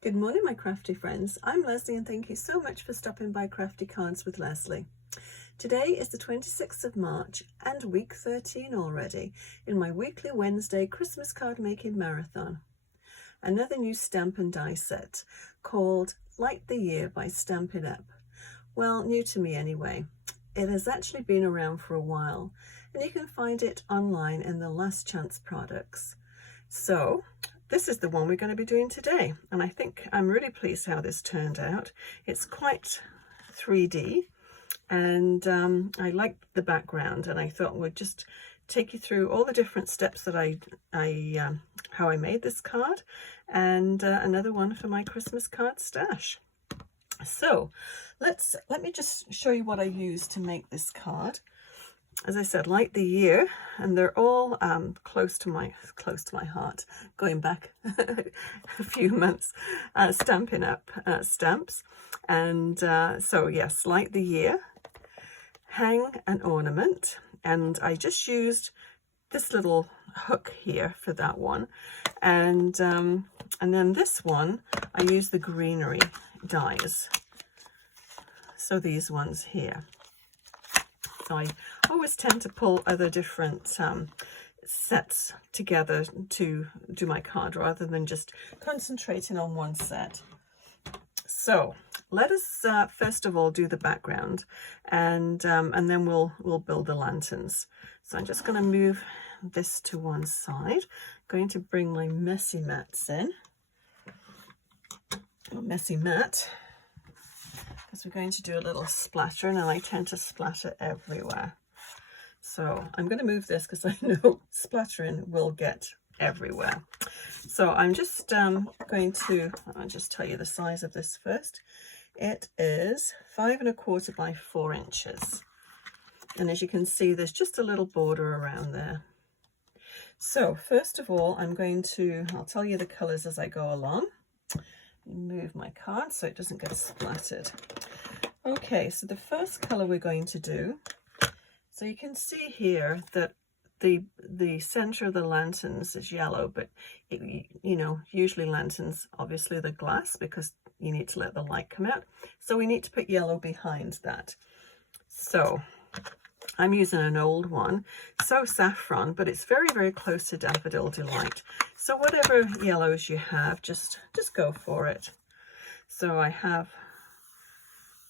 Good morning, my crafty friends. I'm Lesley and thank you so much for stopping by Crafty Cards with Lesley. Today is the 26th of March and week 13 already in my weekly Wednesday Christmas card making marathon. Another new stamp and die set called Light the Year by Stampin' Up. Well, new to me anyway. It has actually been around for a while and you can find it online in the Last Chance products. So this is the one we're going to be doing today, and I think I'm really pleased how this turned out. It's quite 3D, and I liked the background, and I thought we'd just take you through all the different steps that how I made this card, and another one for my Christmas card stash. So let me just show you what I used to make this card. As I said, Light the Year, and they're all close to my heart, going back a few months. Stampin' Up stamps, and so yes, Light the Year, Hang an Ornament, and I just used this little hook here for that one, and then this one I used the greenery dies, so these ones here. So I always tend to pull other different sets together to do my card rather than just concentrating on one set. So let us first of all do the background, and then we'll build the lanterns. So I'm just going to move this to one side. I'm going to bring my messy mats in, messy mat, because we're going to do a little splattering, and I tend to splatter everywhere. So I'm going to move this because I know splattering will get everywhere. So I'm just going to, I'll just tell you the size of this first. It is 5 1/4 by 4 inches. And as you can see, there's just a little border around there. So first of all, I'll tell you the colors as I go along. Move my card so it doesn't get splattered. Okay, so the first color we're going to do, so you can see here that the center of the lanterns is yellow, but usually lanterns, obviously they're glass because you need to let the light come out, so we need to put yellow behind that. So I'm using an old one, so saffron, but it's very, very close to Daffodil Delight. So whatever yellows you have, just go for it. So I have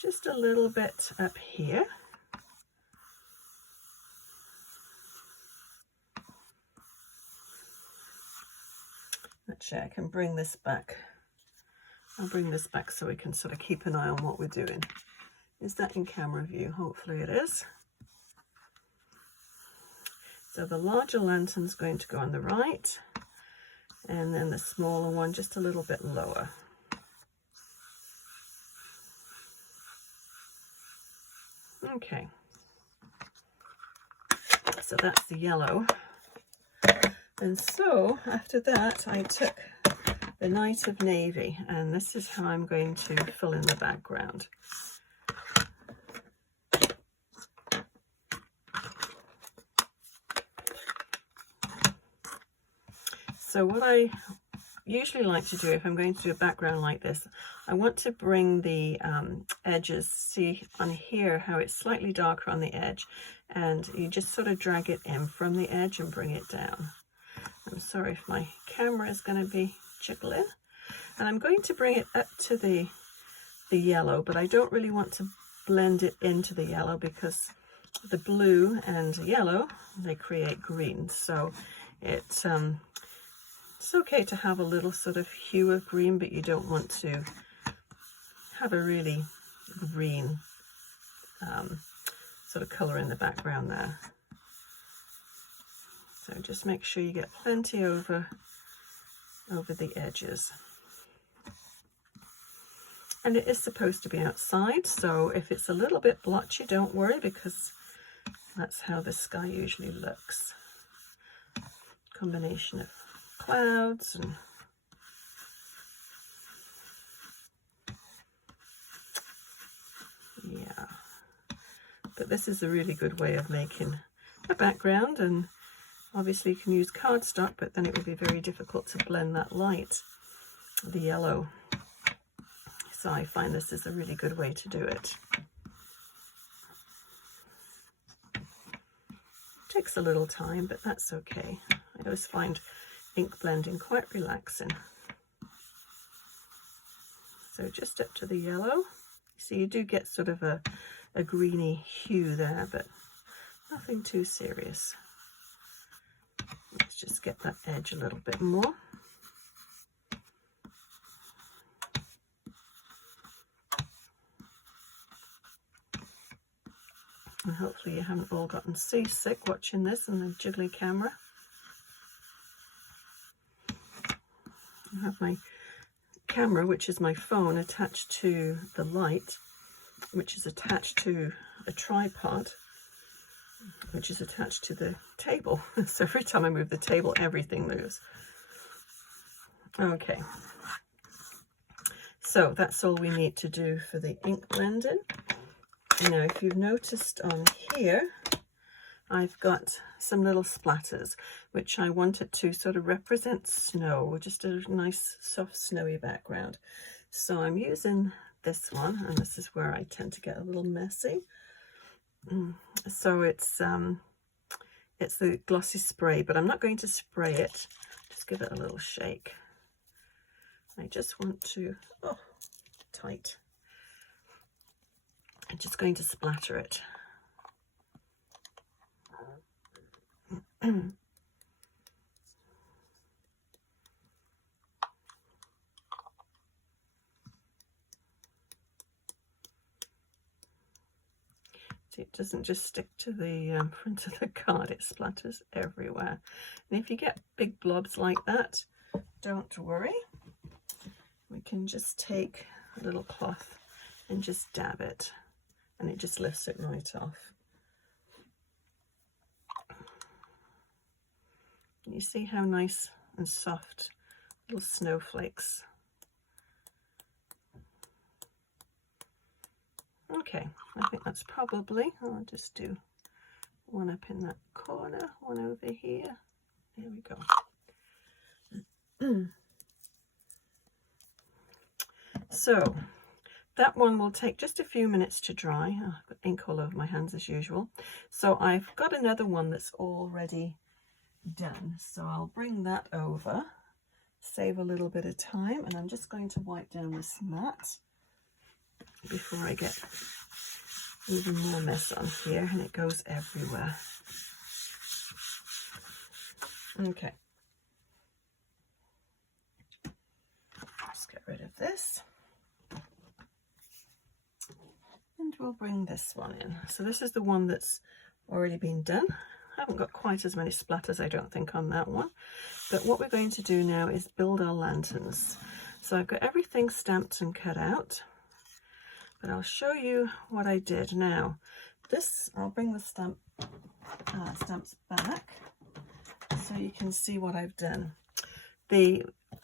just a little bit up here. Actually, I can bring this back. I'll bring this back so we can sort of keep an eye on what we're doing. Is that in camera view? Hopefully it is. So the larger lantern's going to go on the right, and then the smaller one just a little bit lower. Okay, so that's the yellow. And so after that I took the Night of Navy, and this is how I'm going to fill in the background. So what I usually like to do if I'm going to do a background like this, I want to bring the edges, see on here how it's slightly darker on the edge, and you just sort of drag it in from the edge and bring it down. I'm sorry if my camera is going to be jiggling. And I'm going to bring it up to the yellow, but I don't really want to blend it into the yellow because the blue and yellow, they create green. So it's okay to have a little sort of hue of green, but you don't want to have a really green sort of color in the background there. So just make sure you get plenty over the edges. And it is supposed to be outside, so if it's a little bit blotchy, don't worry, because that's how the sky usually looks. Combination of clouds and yeah. But this is a really good way of making a background, and obviously you can use cardstock, but then it would be very difficult to blend that light. the yellow. So I find this is a really good way to do it. Takes a little time, but that's okay. I always find ink blending quite relaxing. So just up to the yellow. So you do get sort of a greeny hue there, but nothing too serious. Let's just get that edge a little bit more. And hopefully you haven't all gotten seasick watching this on the jiggly camera. I have my camera, which is my phone, attached to the light, which is attached to a tripod, which is attached to the table. So every time I move the table, everything moves. Okay. So that's all we need to do for the ink blending. Now, if you've noticed on here, I've got some little splatters, which I wanted to sort of represent snow, just a nice soft snowy background. So I'm using this one, and this is where I tend to get a little messy. So it's the Glossy spray, but I'm not going to spray it. Just give it a little shake. I just want to, oh, tight. I'm just going to splatter it. See, it doesn't just stick to the front of the card, it splatters everywhere. And if you get big blobs like that, don't worry. We can just take a little cloth and just dab it, and it just lifts it right off. You see how nice and soft little snowflakes. Okay, I think that's probably, I'll just do one up in that corner, one over here. There we go. So that one will take just a few minutes to dry. Oh, I've got ink all over my hands as usual. So I've got another one that's already done. So I'll bring that over, save a little bit of time, and I'm just going to wipe down this mat before I get even more mess on here, and it goes everywhere. Okay. Let's get rid of this. And we'll bring this one in. So this is the one that's already been done. I haven't got quite as many splatters, I don't think, on that one. But what we're going to do now is build our lanterns. So I've got everything stamped and cut out. But I'll show you what I did. Now, this, I'll bring the stamps back so you can see what I've done.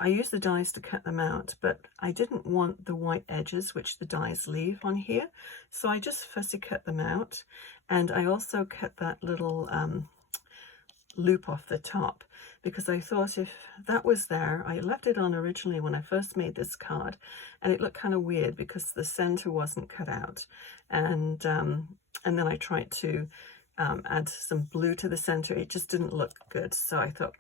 I used the dies to cut them out, but I didn't want the white edges, which the dies leave on here. So I just fussy cut them out. And I also cut that little loop off the top, because I thought if that was there, I left it on originally when I first made this card, and it looked kind of weird because the center wasn't cut out, and then I tried to add some blue to the center. It just didn't look good, so I thought,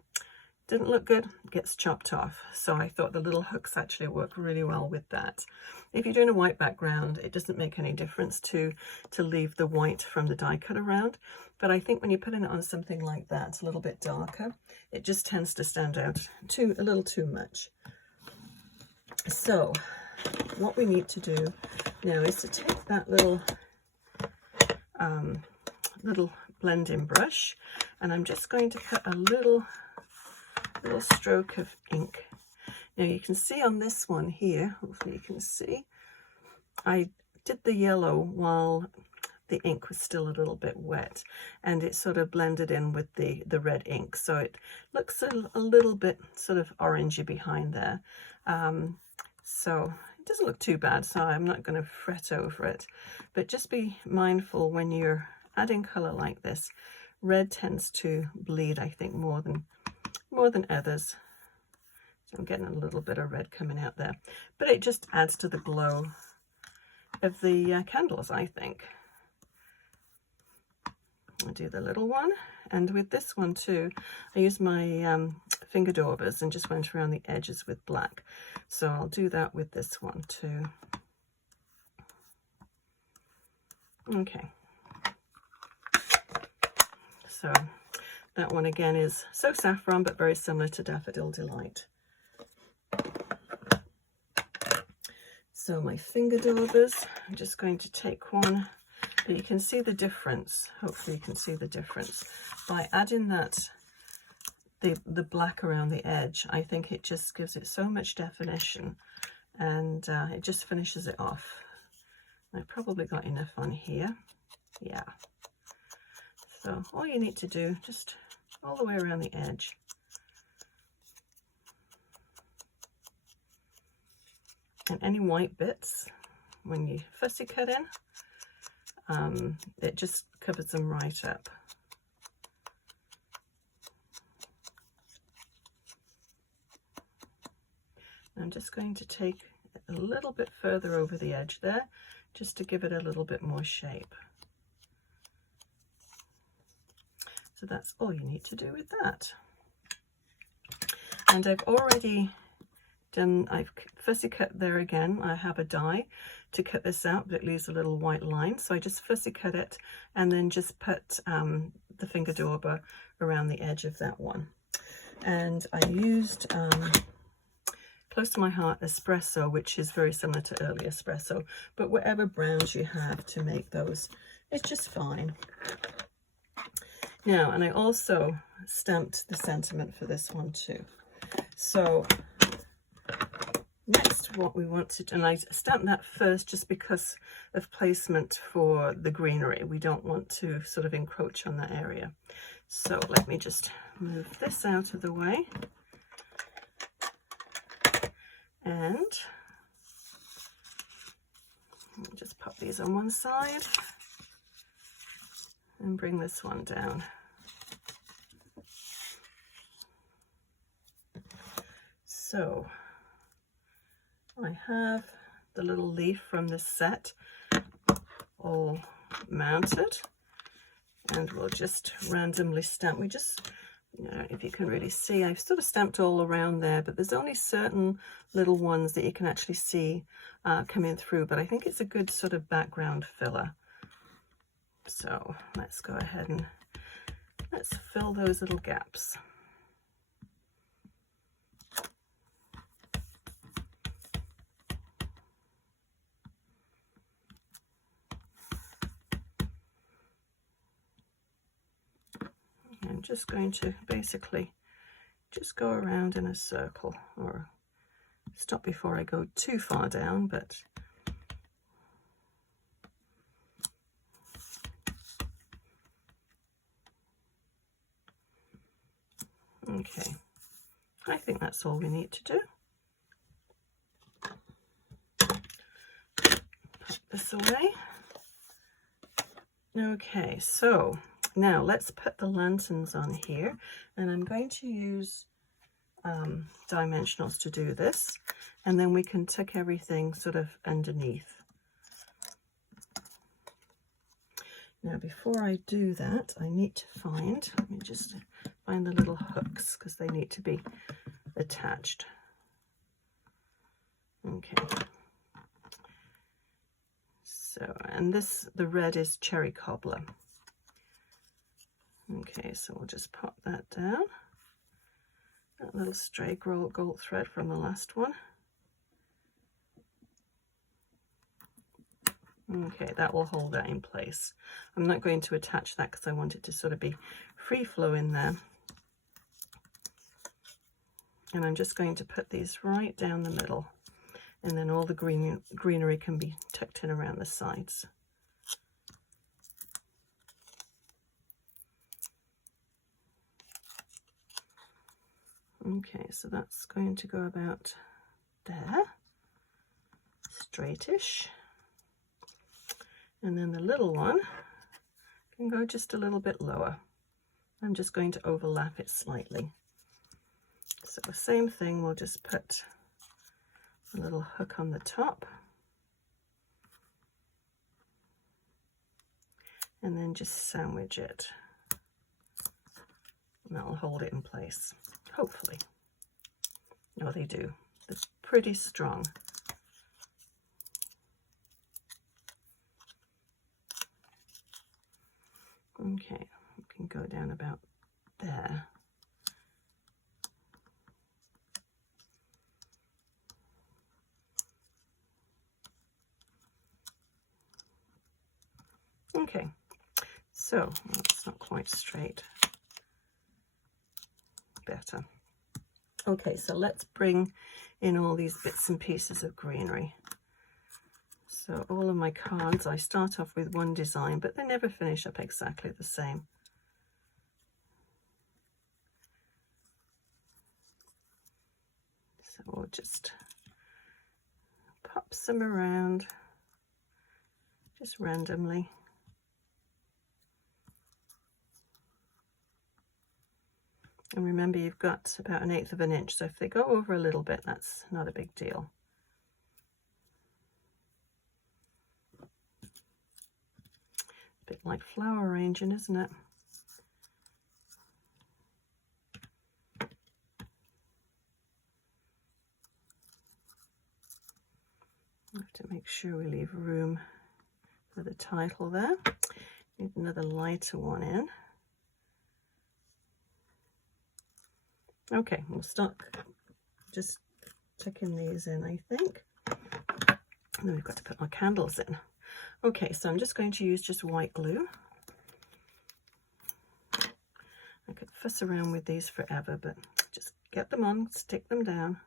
didn't look good, gets chopped off. So I thought the little hooks actually work really well with that. If you're doing a white background, it doesn't make any difference to leave the white from the die cut around. But I think when you're putting it on something like that, a little bit darker, it just tends to stand out a little too much. So what we need to do now is to take that little blending brush, and I'm just going to cut a little stroke of ink. Now you can see on this one here, hopefully you can see, I did the yellow while the ink was still a little bit wet, and it sort of blended in with the red ink, so it looks a little bit sort of orangey behind there. So it doesn't look too bad, so I'm not going to fret over it, but just be mindful when you're adding color like this. Red tends to bleed, I think, more than others. So I'm getting a little bit of red coming out there, but it just adds to the glow of the candles, I think. I'll do the little one, and with this one too, I use my finger daubers and just went around the edges with black. So I'll do that with this one too. Okay. So that one again is So Saffron, but very similar to Daffodil Delight. So my finger daubers, I'm just going to take one. You can see the difference. Hopefully you can see the difference by adding that the black around the edge. I think it just gives it so much definition, and it just finishes it off. I probably got enough on here. Yeah. So all you need to do, just all the way around the edge. And any white bits, when you fussy cut in, it just covers them right up. I'm just going to take a little bit further over the edge there, just to give it a little bit more shape. So that's all you need to do with that. And I've already done, I've fussy cut there again. I have a die to cut this out, but it leaves a little white line. So I just fussy cut it and then just put the finger dauber around the edge of that one. And I used close to my heart Espresso, which is very similar to early Espresso, but whatever browns you have to make those, it's just fine. Now, and I also stamped the sentiment for this one too. So next, what we want to do, and I stamped that first just because of placement for the greenery. We don't want to sort of encroach on that area. So let me just move this out of the way. And just pop these on one side and bring this one down. So I have the little leaf from this set all mounted, and we'll just randomly stamp. We just, I don't know if you can really see, I've sort of stamped all around there, but there's only certain little ones that you can actually see coming through, but I think it's a good sort of background filler. So let's go ahead and let's fill those little gaps. I'm just going to basically just go around in a circle, or stop before I go too far down, but okay, I think that's all we need to do. Put this away. Okay, so now let's put the lanterns on here, and I'm going to use dimensionals to do this, and then we can tuck everything sort of underneath. Now before I do that, I need to find, let me just find the little hooks because they need to be attached. Okay. So, and this, the red is Cherry Cobbler. Okay, so we'll just pop that down. That little stray gold thread from the last one. Okay, that will hold that in place. I'm not going to attach that because I want it to sort of be free flow in there. And I'm just going to put these right down the middle, and then all the greenery can be tucked in around the sides. Okay, so that's going to go about there, straightish. And then the little one can go just a little bit lower. I'm just going to overlap it slightly. So the same thing, we'll just put a little hook on the top and then just sandwich it. And that'll hold it in place, hopefully. No, they do. They're pretty strong. Okay, we can go down about there. Okay, so well, it's not quite straight. Better. Okay, so let's bring in all these bits and pieces of greenery. So all of my cards, I start off with one design, but they never finish up exactly the same. So we'll just pop some around, just randomly. And remember, you've got about 1/8 of an inch, so if they go over a little bit, that's not a big deal. A bit like flower arranging, isn't it? We have to make sure we leave room for the title there. Need another lighter one in. Okay, we'll start just tucking these in, I think. And then we've got to put our candles in. Okay, so I'm just going to use just white glue. I could fuss around with these forever, but just get them on, stick them down.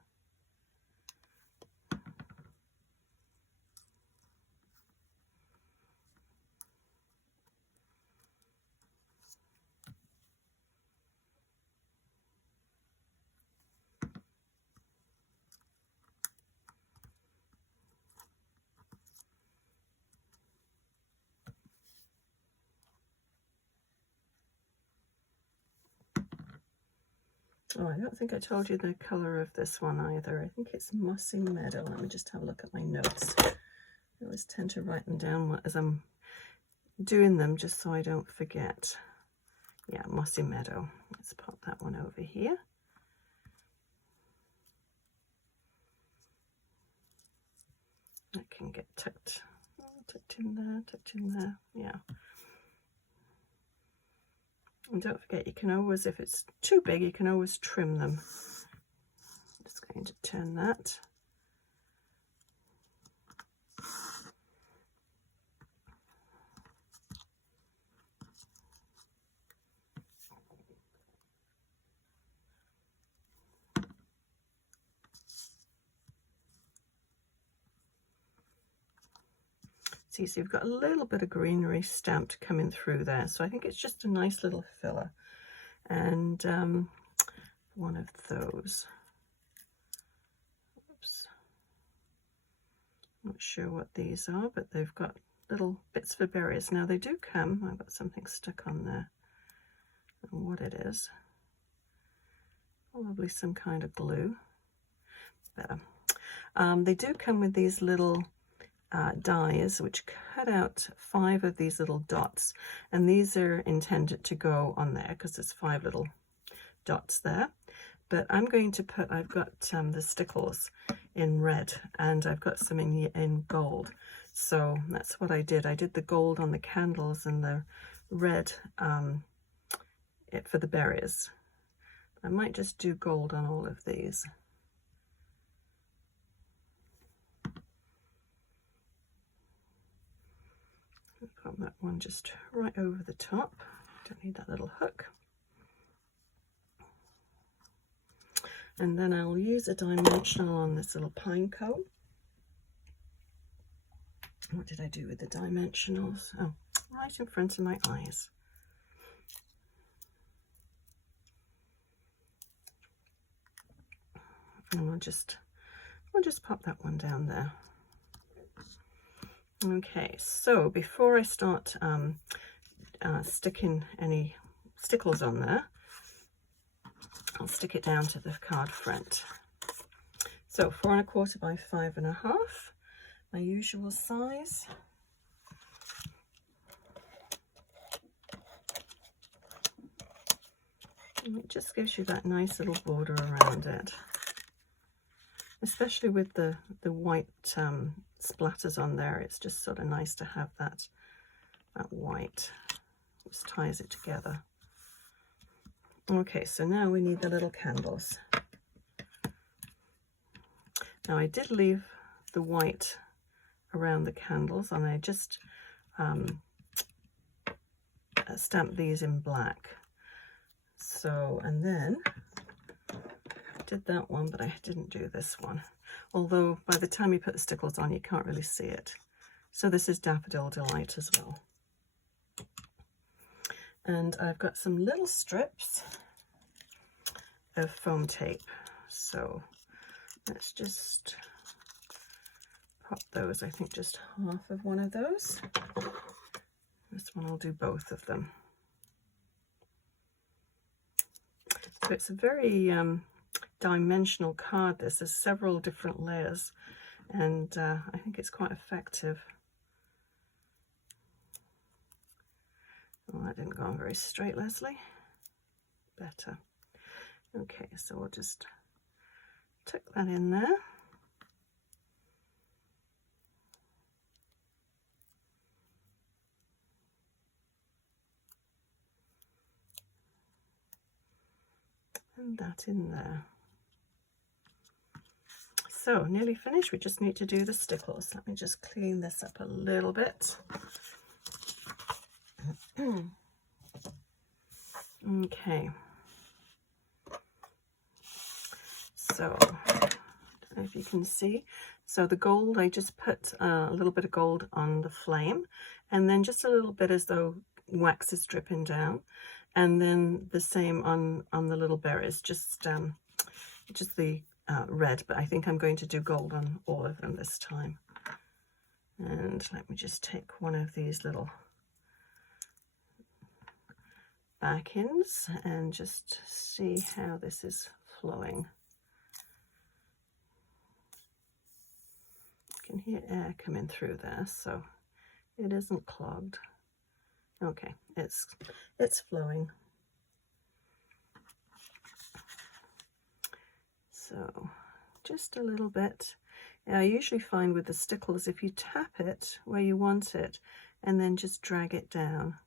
Oh, I don't think I told you the colour of this one either. I think it's Mossy Meadow. Let me just have a look at my notes. I always tend to write them down as I'm doing them, just so I don't forget. Yeah, Mossy Meadow. Let's pop that one over here. That can get tucked in there. Yeah. And don't forget, you can always, if it's too big, you can always trim them. I'm just going to turn that. See, so you've got a little bit of greenery stamped coming through there. So I think it's just a nice little filler. And one of those. Oops. Not sure what these are, but they've got little bits for berries. Now they do come, I've got something stuck on there. I don't know what it is. Probably some kind of glue. Better. They do come with these little dies which cut out 5 of these little dots, and these are intended to go on there because there's 5 little dots there. But I'm going to put, I've got the Stickles in red and I've got some in gold, so that's what I did. I did the gold on the candles and the red for the berries. I might just do gold on all of these. Put that one just right over the top. Don't need that little hook. And then I'll use a dimensional on this little pine cone. What did I do with the dimensionals? Oh, right in front of my eyes. And we'll just pop that one down there. Okay, so before I start sticking any stickles on there, I'll stick it down to the card front. So 4 1/4 by 5 1/2, my usual size. And it just gives you that nice little border around it, especially with the white splatters on there. It's just sort of nice to have that white. Just ties it together. Okay, so now we need the little candles. Now I did leave the white around the candles, and I just stamped these in black. So, and then I did that one, but I didn't do this one. Although by the time you put the stickles on, you can't really see it. So this is Daffodil Delight as well. And I've got some little strips of foam tape. So let's just pop those. I think just half of one of those. This one will do both of them. So it's a very dimensional card. There's several different layers, and I think it's quite effective. Well, that didn't go on very straight, Lesley. Better. Okay, so we'll just tuck that in there. And that in there. So, nearly finished. We just need to do the stickles. Let me just clean this up a little bit. Okay. So, I don't know if you can see. So the gold, I just put a little bit of gold on the flame, and then just a little bit as though wax is dripping down. And then the same on the little berries, just the red, but I think I'm going to do gold on all of them this time. And let me just take one of these little back-ins and just see how this is flowing. You can hear air coming through there, so it isn't clogged. Okay, it's flowing. So just a little bit. I usually find with the stickles, if you tap it where you want it and then just drag it down,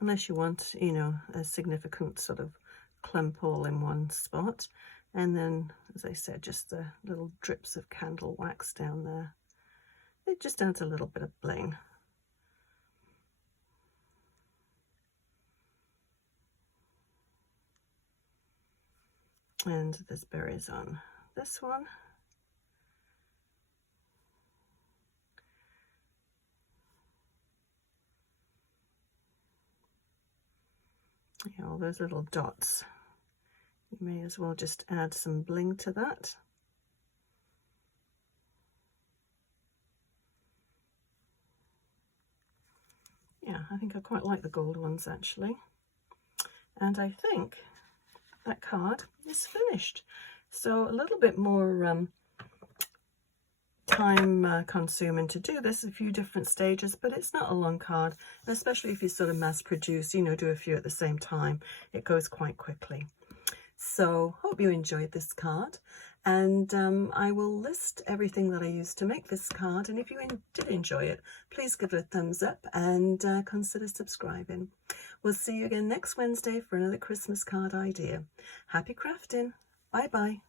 unless you want, you know, a significant sort of clump all in one spot, and then, as I said, just the little drips of candle wax down there. It just adds a little bit of bling. And there's berries on this one. Yeah, all those little dots. You may as well just add some bling to that. Yeah, I think I quite like the gold ones actually. And I think that card is finished. So a little bit more time consuming to do this, a few different stages, but it's not a long card, and especially if you sort of mass produce, you know, do a few at the same time, it goes quite quickly. So hope you enjoyed this card, and I will list everything that I used to make this card, and if you did enjoy it, please give it a thumbs up and consider subscribing. We'll see you again next Wednesday for another Christmas card idea. Happy crafting. Bye bye.